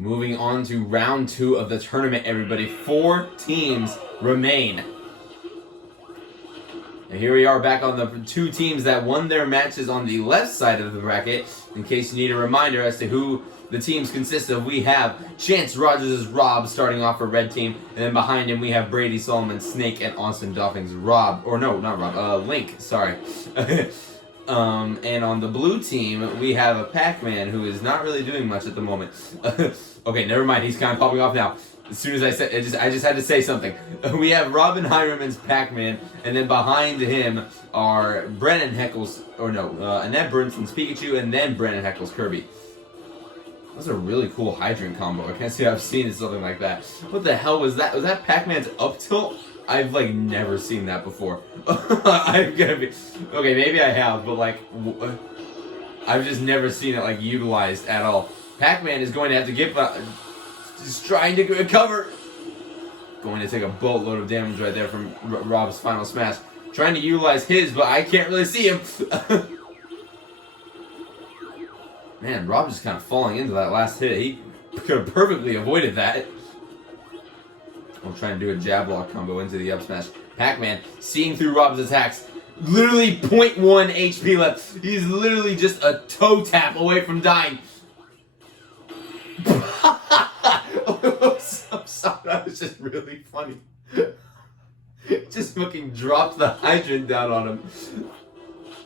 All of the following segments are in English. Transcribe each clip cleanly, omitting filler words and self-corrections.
Moving on to round 2 of the tournament, everybody. 4 teams remain. And here we are back on the 2 teams that won their matches on the left side of the bracket. In case you need a reminder as to who the teams consist of, we have Chance Rogers' Rob starting off for red team. And then behind him we have Brady Solomon, Snake, and Austin Doffing's Rob. Or no, not Rob. Link, sorry. And on the blue team, we have a Pac-Man who is not really doing much at the moment. Okay, never mind. He's kind of popping off now. As soon as I said, I just had to say something. We have Robin Hireman's Pac-Man, and then behind him are Brennan Heckles, Annette Brunson's Pikachu, and then Brennan Heckles Kirby. That's a really cool hydrant combo. I can't say I've seen something like that. What the hell was that? Was that Pac-Man's up tilt? I've never seen that before. I'm gonna be okay. Maybe I have, but I've just never seen it utilized at all. Pac-Man is going to have to get. Just trying to recover. Going to take a boatload of damage right there from Rob's final smash. Trying to utilize his, but I can't really see him. Man, Rob just kind of falling into that last hit. He could have perfectly avoided that. I'm trying to do a jab lock combo into the up smash. Pac-Man seeing through Rob's attacks. Literally 0.1 HP left. He's literally just a toe tap away from dying. I'm sorry, that was just really funny. Just fucking dropped the hydrant down on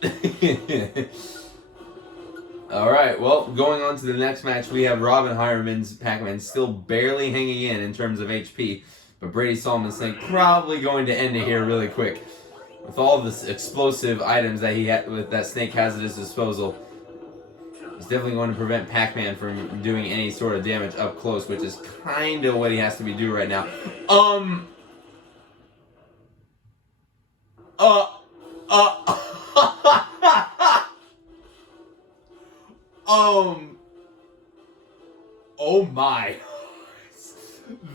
him. Alright, well, going on to the next match, we have Robin Hireman's Pac-Man still barely hanging in terms of HP, but Brady Solomon's Snake probably going to end it here really quick. With all the explosive items that Snake has at his disposal, he's definitely going to prevent Pac-Man from doing any sort of damage up close, which is kind of what he has to be doing right now. Oh my.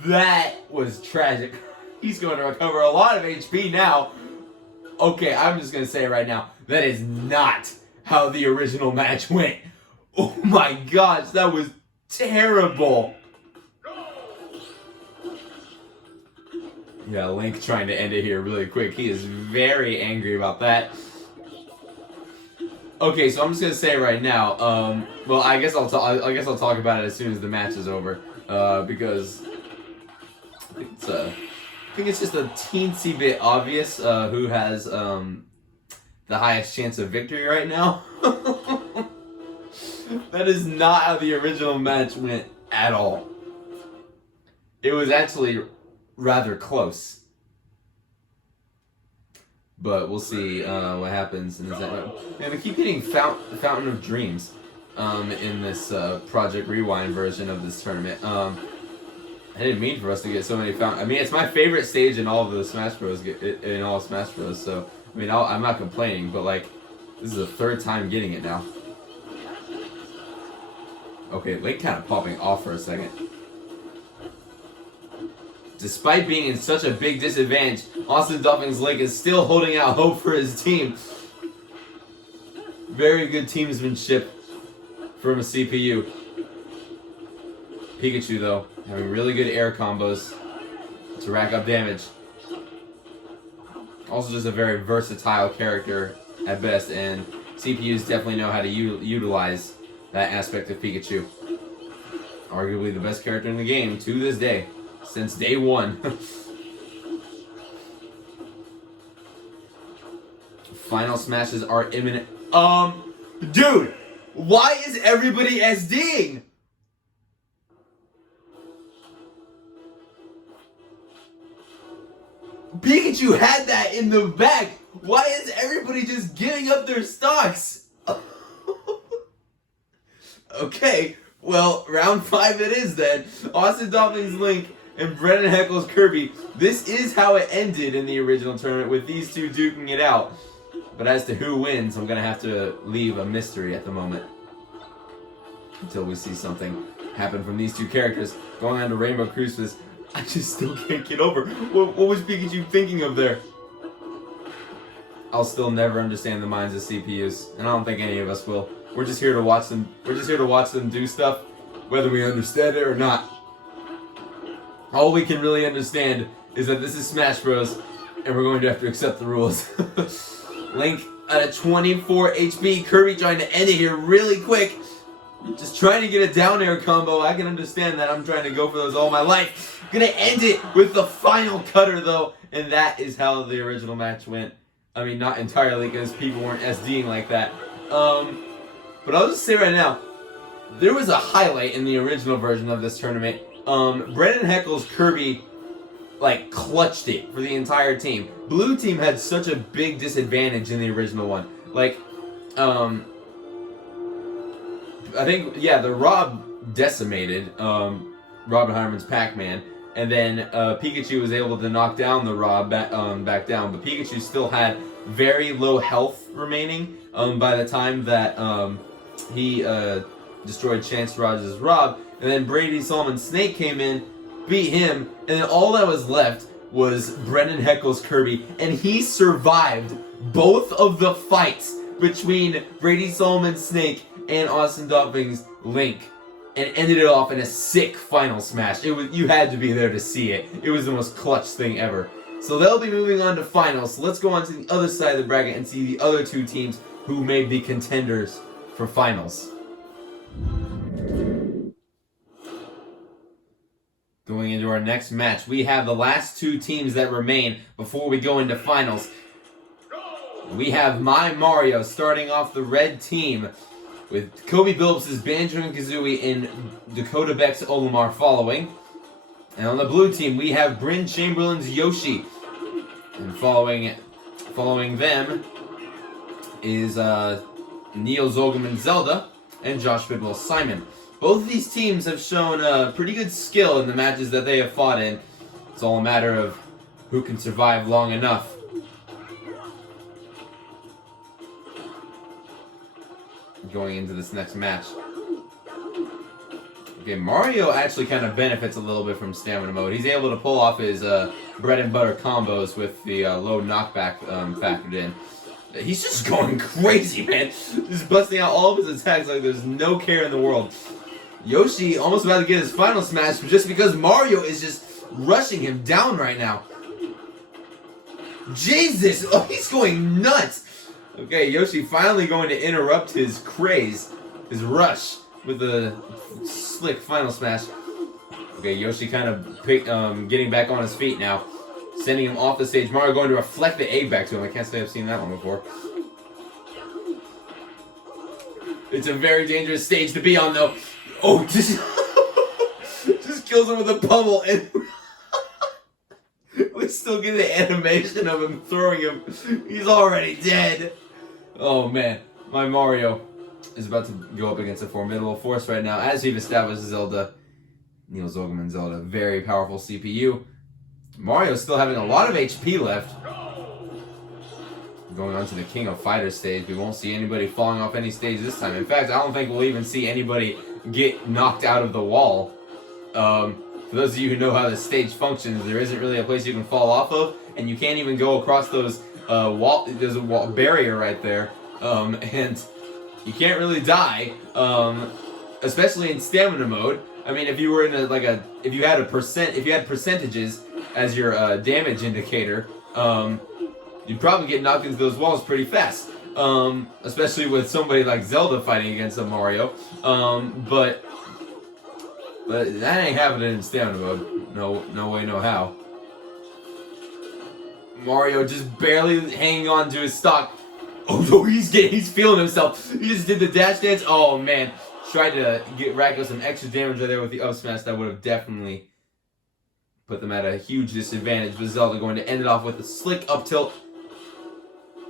That was tragic. He's going to recover a lot of HP now. Okay, I'm just going to say it right now. That is not how the original match went. Oh my gosh, that was terrible. Yeah, Link trying to end it here really quick. He is very angry about that. Okay, so I'm just gonna say right now. Well, I guess I'll talk about it as soon as the match is over. Because I think it's just a teensy bit obvious who has the highest chance of victory right now. That is not how the original match went at all. It was actually rather close. But we'll see what happens in this. Man, we keep getting Fountain of Dreams in this Project Rewind version of this tournament. I didn't mean for us to get so many fountain. I mean, it's my favorite stage in all of the Smash Bros. In all of Smash Bros. So I mean, I'm not complaining, but this is the 3rd time getting it now. Okay, Link kind of popping off for a second. Despite being in such a big disadvantage, Austin Duffing's Link is still holding out hope for his team. Very good teamsmanship from a CPU. Pikachu, though, having really good air combos to rack up damage. Also just a very versatile character at best, and CPUs definitely know how to utilize that aspect of Pikachu. Arguably the best character in the game to this day. Since day one. Final smashes are imminent. Dude! Why is everybody SDing? Pikachu had that in the bag. Why is everybody just giving up their stocks? Okay, well, round 5 it is then. Austin Doffing's Link and Brennan Heckles Kirby. This is how it ended in the original tournament, with these two duking it out. But as to who wins, I'm going to have to leave a mystery at the moment. Until we see something happen from these two characters. Going on to Rainbow Crucifix, I just still can't get over. What was Pikachu thinking of there? I'll still never understand the minds of CPUs, and I don't think any of us will. We're just here to watch them. We're just here to watch them do stuff. whether we understand it or not. All we can really understand is that this is Smash Bros. And we're going to have to accept the rules. Link at a 24 HP. Kirby trying to end it here really quick. Just trying to get a down air combo. I can understand that. I'm trying to go for those all my life. Gonna end it with the final cutter though. And that is how the original match went. I mean, not entirely because people weren't SDing like that. But I'll just say right now, there was a highlight in the original version of this tournament. Brennan Heckle's Kirby like clutched it for the entire team. Blue team had such a big disadvantage in the original one. Like, I think, yeah, the Rob decimated Robin Heimerman's Pac-Man, and then Pikachu was able to knock down the Rob back down, but Pikachu still had very low health remaining by the time that he destroyed Chance Rogers' Rob, and then Brady Solomon Snake came in, beat him, and then all that was left was Brennan Heckle's Kirby, and he survived both of the fights between Brady Solomon Snake and Austin Dopping's Link, and ended it off in a sick final smash. You had to be there to see it. It was the most clutch thing ever. So they'll be moving on to finals. So let's go on to the other side of the bracket and see the other two teams who may be contenders for finals. Going into our next match, we have the last two teams that remain before we go into finals. We have My Mario starting off the red team with Kobe Phillips' Banjo and Kazooie and Dakota Beck's Olimar following. And on the blue team, we have Bryn Chamberlain's Yoshi. And following them is Neil Zogelman's Zelda and Josh Bidwell's Simon. Both of these teams have shown pretty good skill in the matches that they have fought in. It's all a matter of who can survive long enough. Going into this next match. Okay, Mario actually kind of benefits a little bit from stamina mode. He's able to pull off his bread and butter combos with the low knockback factored in. He's just going crazy, man. Just busting out all of his attacks like there's no care in the world. Yoshi almost about to get his final smash just because Mario is just rushing him down right now. Jesus! Oh, he's going nuts! Okay, Yoshi finally going to interrupt his craze, his rush, with a slick final smash. Okay, Yoshi kind of getting back on his feet now. Sending him off the stage. Mario going to reflect the egg back to him. I can't say I've seen that one before. It's a very dangerous stage to be on, though. Oh, just kills him with a pummel, and we still get the animation of him throwing him. He's already dead. Oh man, my Mario is about to go up against a formidable force right now, as we've established Zelda. Neil Zogelman Zelda, very powerful CPU. Mario's still having a lot of HP left. Going on to the King of Fighters stage, we won't see anybody falling off any stage this time. In fact, I don't think we'll even see anybody get knocked out of the wall. For those of you who know how the stage functions, there isn't really a place you can fall off of, and you can't even go across those there's a wall barrier right there, and you can't really die, especially in stamina mode. I mean, if you were in if you had percentages as your damage indicator, you'd probably get knocked into those walls pretty fast. Especially with somebody like Zelda fighting against a Mario. But that ain't happening in stamina mode. No way, no how. Mario just barely hanging on to his stock. Oh no, he's feeling himself. He just did the dash dance. Oh man, tried to rack up some extra damage right there with the up smash. That would have definitely put them at a huge disadvantage. But Zelda going to end it off with a slick up tilt.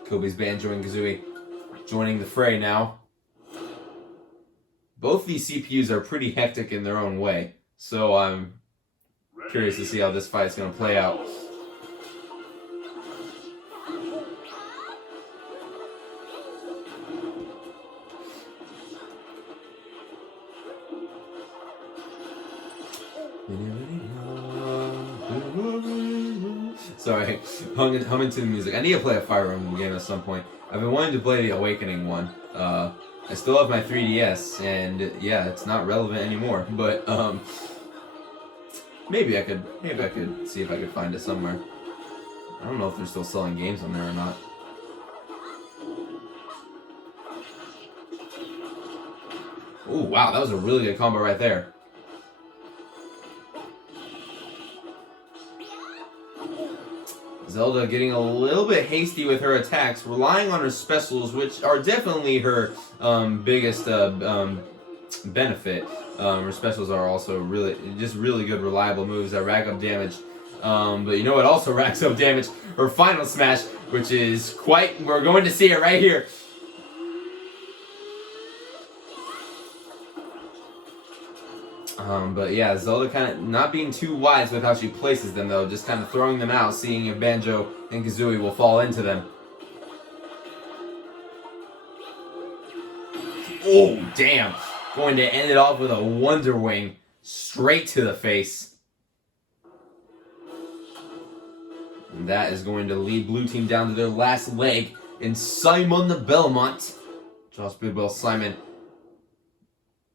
Kobe's Banjo and Kazooie joining the fray now. Both these CPUs are pretty hectic in their own way, so I'm curious to see how this fight's going to play out. Sorry, humming to the music. I need to play a Fire Emblem game at some point. I've been wanting to play the Awakening one I still have my 3DS, and yeah, it's not relevant anymore. But maybe I could see if I could find it somewhere. I don't know if they're still selling games on there or not. Oh wow, that was a really good combo right there. Zelda getting a little bit hasty with her attacks, relying on her specials, which are definitely her biggest benefit. Her specials are also really good, reliable moves that rack up damage. But you know what also racks up damage? Her final smash, which is we're going to see it right here. But yeah, Zelda kind of not being too wise with how she places them, though. Just kind of throwing them out, seeing if Banjo and Kazooie will fall into them. Oh, damn. Going to end it off with a Wonder Wing straight to the face. And that is going to lead Blue Team down to their last leg in Simon the Belmont. Josh Bidwell, Simon.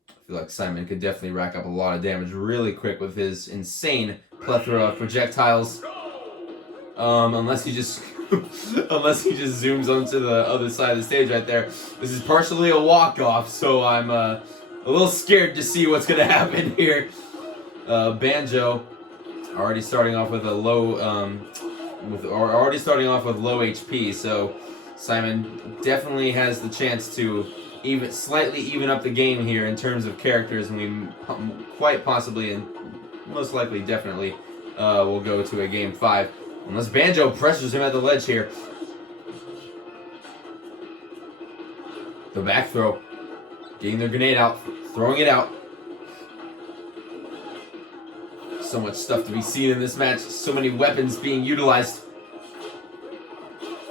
I feel like Simon could definitely rack up a lot of damage really quick with his insane plethora of projectiles. Unless he just zooms onto the other side of the stage right there. This is partially a walk-off, so I'm a little scared to see what's gonna happen here. Banjo already starting off with a low low HP, so Simon definitely has the chance to slightly even up the game here in terms of characters, and we quite possibly and most likely definitely will go to a game 5 unless Banjo pressures him at the ledge here. The back throw, getting their grenade out, throwing it out. So much stuff to be seen in this match, so many weapons being utilized.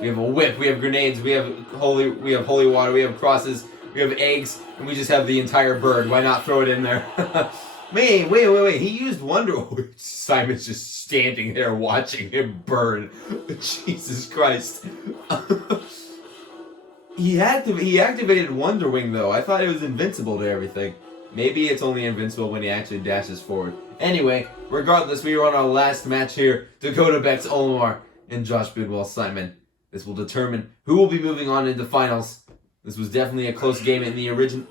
We have a whip, we have grenades, we have holy water, we have crosses, we have eggs, and we just have the entire bird. Why not throw it in there? Wait. He used Wonder Wing. Simon's just standing there watching him burn. Jesus Christ. He activated Wonder Wing, though. I thought it was invincible to everything. Maybe it's only invincible when he actually dashes forward. Anyway, regardless, we are on our last match here. Dakota Bex, Olimar, and Josh Bidwell, Simon. This will determine who will be moving on into finals. This was definitely a close game in the original.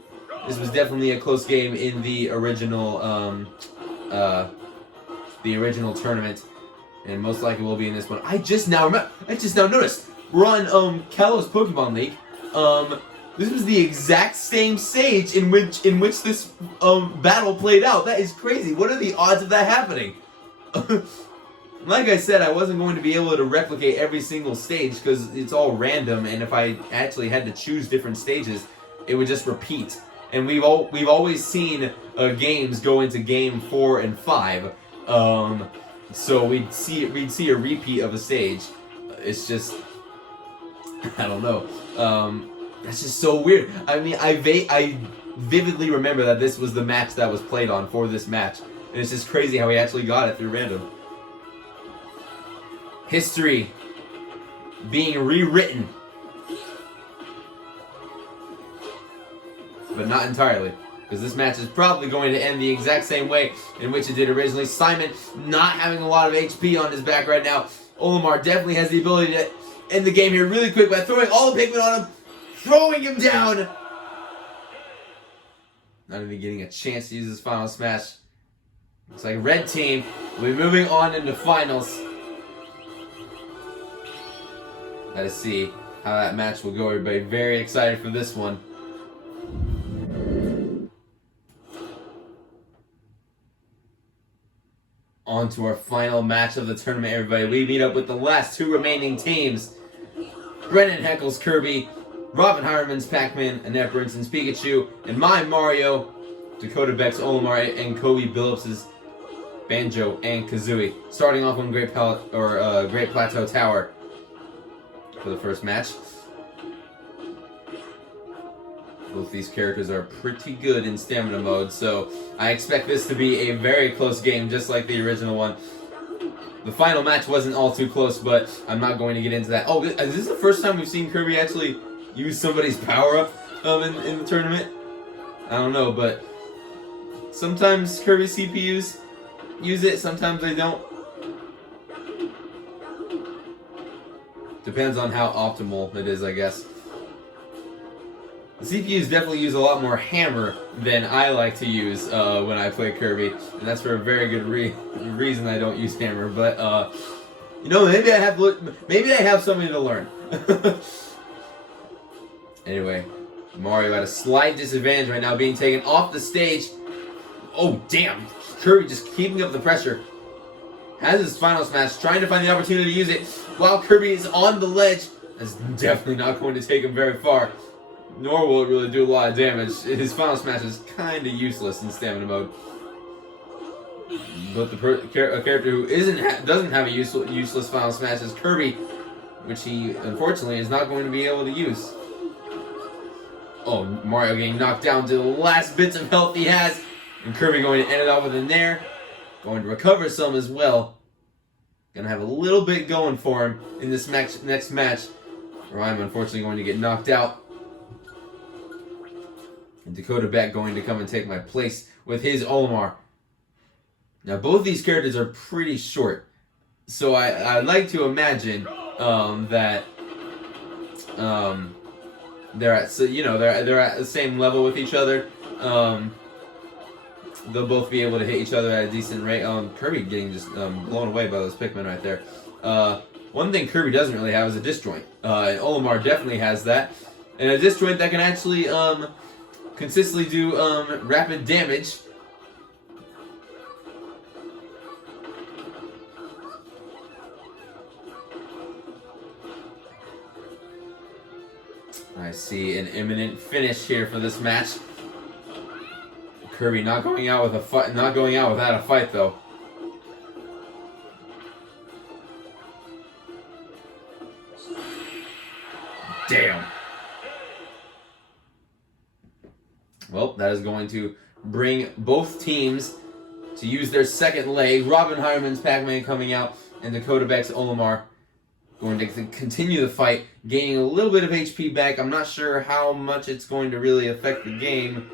Tournament, and most likely will be in this one. I just now noticed we're on Kalos Pokemon League. This was the exact same stage in which this battle played out. That is crazy. What are the odds of that happening? Like I said, I wasn't going to be able to replicate every single stage because it's all random, and if I actually had to choose different stages, it would just repeat. And we've always seen games go into game 4 and 5, so we'd see a repeat of a stage. It's just, I don't know. That's just so weird. I mean, I vividly remember that this was the match that was played on for this match, and it's just crazy how we actually got it through random. History being rewritten, but not entirely, because this match is probably going to end the exact same way in which it did originally. Simon not having a lot of HP on his back right now. Olimar definitely has the ability to end the game here really quick by throwing all the Pikmin on him, throwing him down. Not even getting a chance to use his final smash. Looks like red team will be moving on into finals. Let us see how that match will go. Everybody very excited for this one. On to our final match of the tournament, everybody. We meet up with the last two remaining teams. Brennan Heckle's Kirby, Robin Hireman's Pac-Man, Annette Brinson's Pikachu, and my Mario, Dakota Beck's Olimar, and Kobe Billups' Banjo and Kazooie. Starting off on Great Plateau Tower for the first match. Both these characters are pretty good in stamina mode, so I expect this to be a very close game, just like the original one. The final match wasn't all too close, but I'm not going to get into that. Oh, is this the first time we've seen Kirby actually use somebody's power-up? in the tournament. I don't know, but sometimes Kirby CPUs use it, sometimes they don't. Depends on how optimal it is, I guess. The CPUs definitely use a lot more hammer than I like to use when I play Kirby, and that's for a very good reason I don't use hammer. But you know, maybe I have something to learn. Anyway, Mario at a slight disadvantage right now, being taken off the stage. Oh damn! Kirby just keeping up the pressure. Has his final smash, trying to find the opportunity to use it while Kirby is on the ledge. That's definitely not going to take him very far. Nor will it really do a lot of damage. His final smash is kind of useless in stamina mode. But a character who doesn't have a useless final smash is Kirby, which he unfortunately is not going to be able to use. Oh, Mario getting knocked down to the last bits of health he has, and Kirby going to end it off with a nair, going to recover some as well. Gonna have a little bit going for him in this next match, where I'm unfortunately going to get knocked out. And Dakota Beck going to come and take my place with his Olimar. Now both these characters are pretty short, so I'd like to imagine that they're at they're at the same level with each other. They'll both be able to hit each other at a decent rate. Kirby getting just blown away by those Pikmin right there. One thing Kirby doesn't really have is a disjoint. And Olimar definitely has that, and a disjoint that can actually consistently do rapid damage. I see an imminent finish here for this match. Kirby not going out with a fight, not going out without a fight though. Damn. Well, that is going to bring both teams to use their second leg. Robin Hyman's Pac-Man coming out, and Dakota Beck's Olimar going to continue the fight, gaining a little bit of HP back. I'm not sure how much it's going to really affect the game.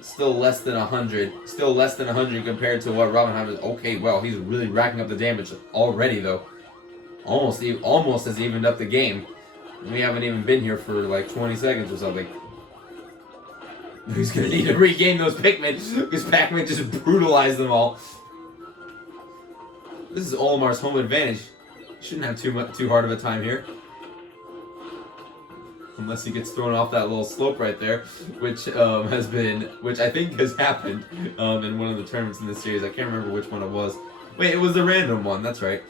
Still less than 100. Still less than 100 compared to what Robin Hyman is. Okay, well, he's really racking up the damage already, though. Almost has evened up the game. We haven't even been here for like 20 seconds or something. He's going to need to regain those Pikmin because Pac-Man just brutalized them all. This is Olimar's home advantage. Shouldn't have too hard of a time here. Unless he gets thrown off that little slope right there, which I think has happened in one of the tournaments in this series. I can't remember which one it was. Wait, it was the random one. That's right.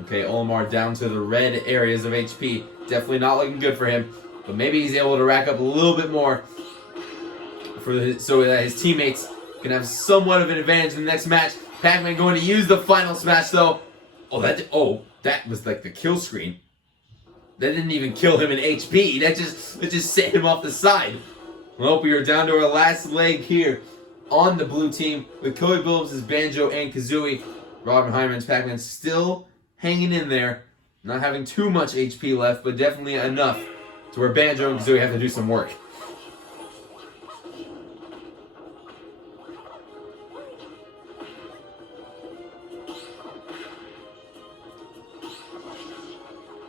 Okay, Olimar down to the red areas of HP. Definitely not looking good for him, but maybe he's able to rack up a little bit more so that his teammates can have somewhat of an advantage in the next match. Pac-Man going to use the final smash though. That was like the kill screen. That didn't even kill him in HP. That just set him off the side. Well, we are down to our last leg here on the blue team with Cody Billups' Banjo and Kazooie. Robin Hyman's Pac-Man still hanging in there, not having too much HP left, but definitely enough to where Banjo and Kazooie have to do some work.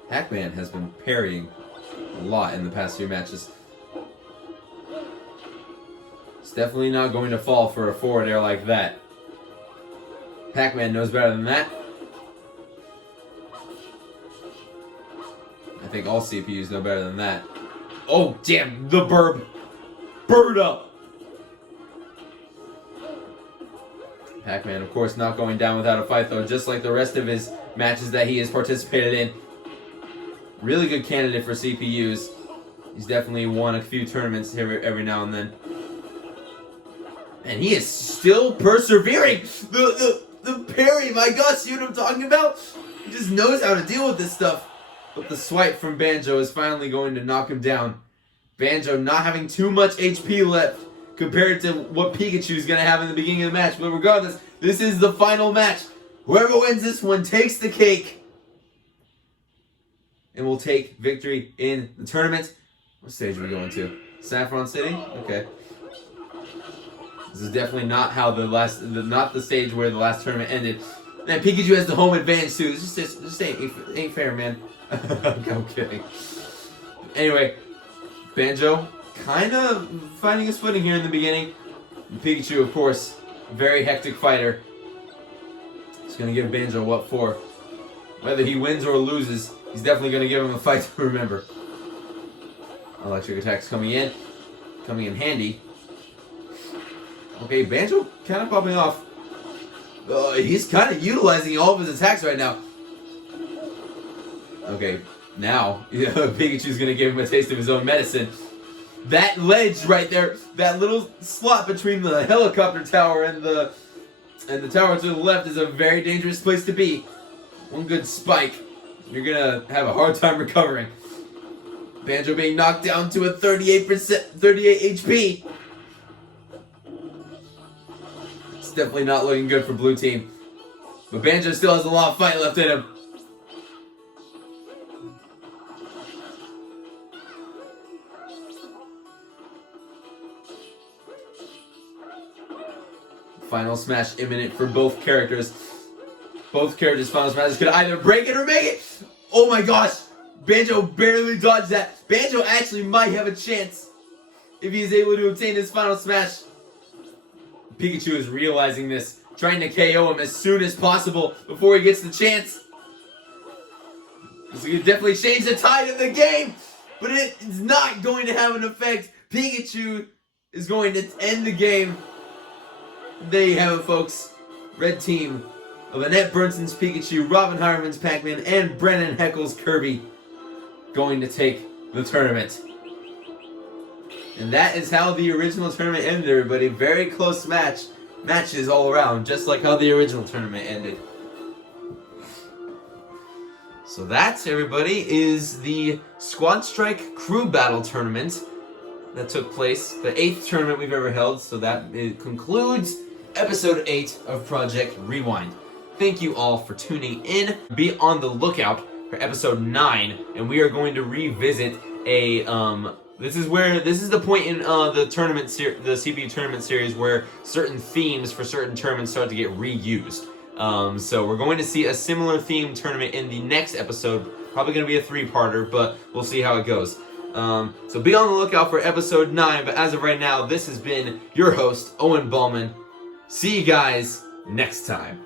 Pac-Man has been parrying a lot in the past few matches. It's definitely not going to fall for a forward air like that. Pac-Man knows better than that. I think all CPUs know better than that. Oh, damn, the burb. Bird up. Pac-Man, of course, not going down without a fight, though, just like the rest of his matches that he has participated in. Really good candidate for CPUs. He's definitely won a few tournaments here every now and then. And he is still persevering. The parry, my God, see what I'm talking about? He just knows how to deal with this stuff. But the swipe from Banjo is finally going to knock him down. Banjo not having too much HP left compared to what Pikachu is going to have in the beginning of the match. But regardless, this is the final match. Whoever wins this one takes the cake. and will take victory in the tournament. What stage are we going to? Saffron City? Okay. This is definitely not how not the stage where the last tournament ended. Man, Pikachu has the home advantage too. This just ain't fair, man. I'm kidding. Anyway, Banjo kind of finding his footing here in the beginning. And Pikachu, of course, very hectic fighter. He's gonna give Banjo what for. Whether he wins or loses, he's definitely gonna give him a fight to remember. Electric attacks coming in handy. Okay, Banjo kind of popping off. He's kind of utilizing all of his attacks right now. Okay, now Pikachu's gonna give him a taste of his own medicine. That ledge right there, that little slot between the helicopter tower and the tower to the left is a very dangerous place to be. One good spike, you're gonna have a hard time recovering. Banjo being knocked down to a 38 HP. It's definitely not looking good for blue team. But Banjo still has a lot of fight left in him. Final smash imminent for both characters. Both characters' final smashes could either break it or make it. Oh my gosh! Banjo barely dodged that. Banjo actually might have a chance if he's able to obtain his final smash. Pikachu is realizing this, trying to KO him as soon as possible before he gets the chance. This could definitely change the tide of the game, but it's not going to have an effect. Pikachu is going to end the game. There you have it, folks. Red team of Annette Brunson's Pikachu, Robin Hireman's Pac-Man, and Brennan Heckle's Kirby going to take the tournament. And that is how the original tournament ended, everybody. Very close matches all around, just like how the original tournament ended. So that, everybody, is the Squad Strike Crew Battle Tournament that took place, the 8th tournament we've ever held. So that concludes episode 8 of Project Rewind. Thank you all for tuning in. Be on the lookout for episode 9, and we are going to revisit a this is the point in the CPU tournament series where certain themes for certain tournaments start to get reused. So we're going to see a similar theme tournament in the next episode. Probably going to be a 3-parter, but we'll see how it goes. So be on the lookout for episode 9. But as of right now, this has been your host, Owen Ballman. See you guys next time.